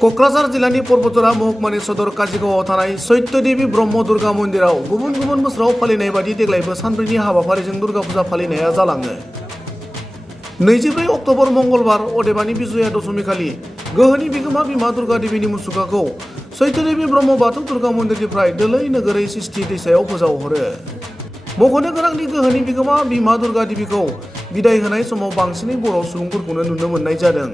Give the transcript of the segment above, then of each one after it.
क'क्राझार जिल्लानि परबतझर महकुमानि सदर काजिगावआव थानाय सत्यदेवी ब्रह्म दुर्गा मन्दिराव गुबुन गुबुन बोसोराव फालिनाय बायदि देग्लायबो सानब्रैनि हाबाफारिजों दुर्गा फुजा फालिनाया जालाङो। 24 अक्ट'बर मंगलबार अदेबानि बिजया दशमीखालि गोहोनि बिगोमा बिमा दुर्गा देवीनि मुसुखाखौ सत्यदेवी ब्रह्म बाथौ दुर्गा मन्दिरनिफ्राय दोलै नोगोरै सिस्ति दैसायाव फोजावहरो। मख'नो गोनांदि गोहोनि बिगोमा बिमा दुर्गा देवीखौ बिदाय होनाय समाव बांसिनै बर' सुबुंफोरखौनो नुनो मोननाय जादों।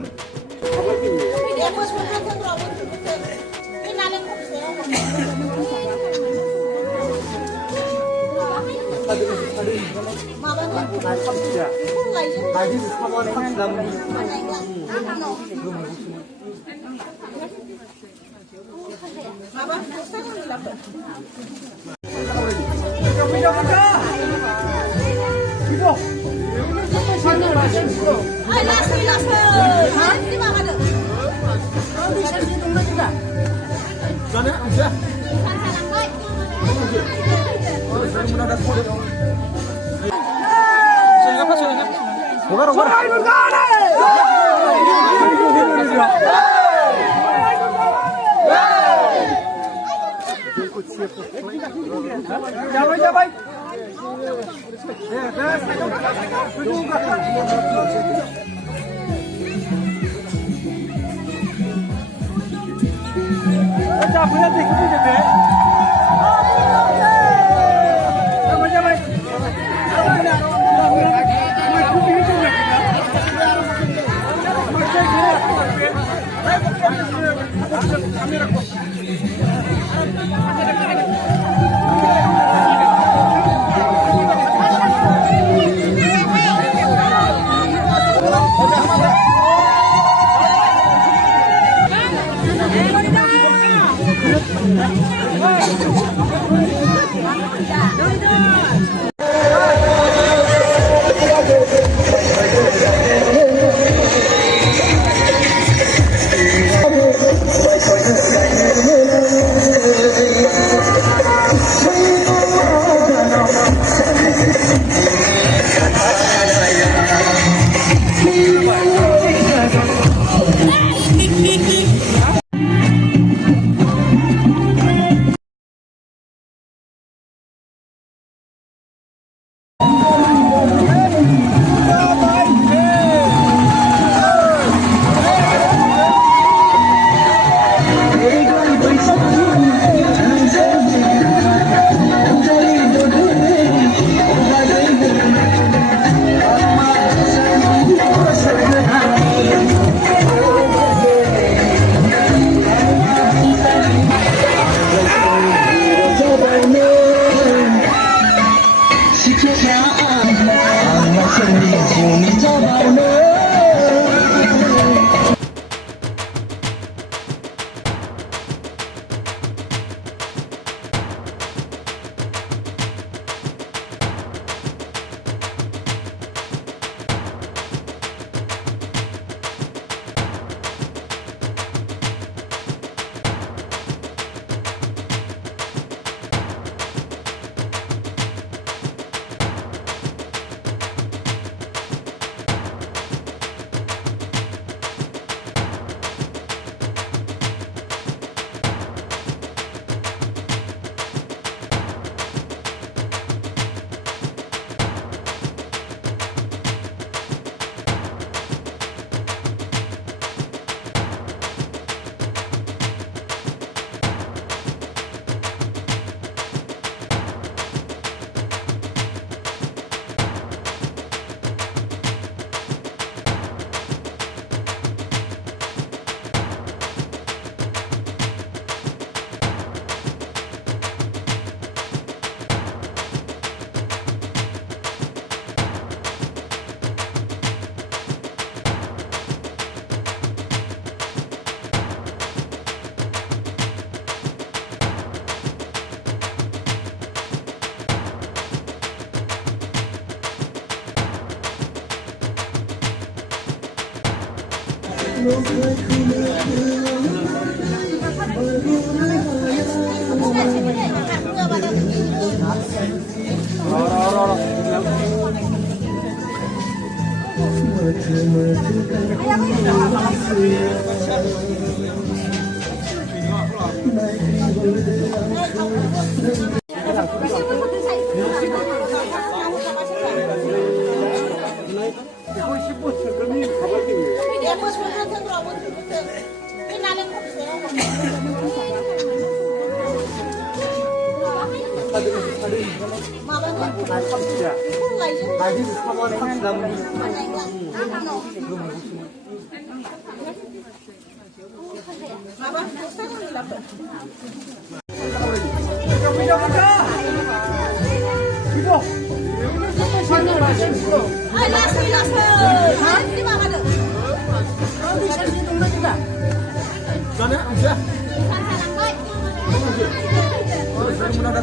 Sana,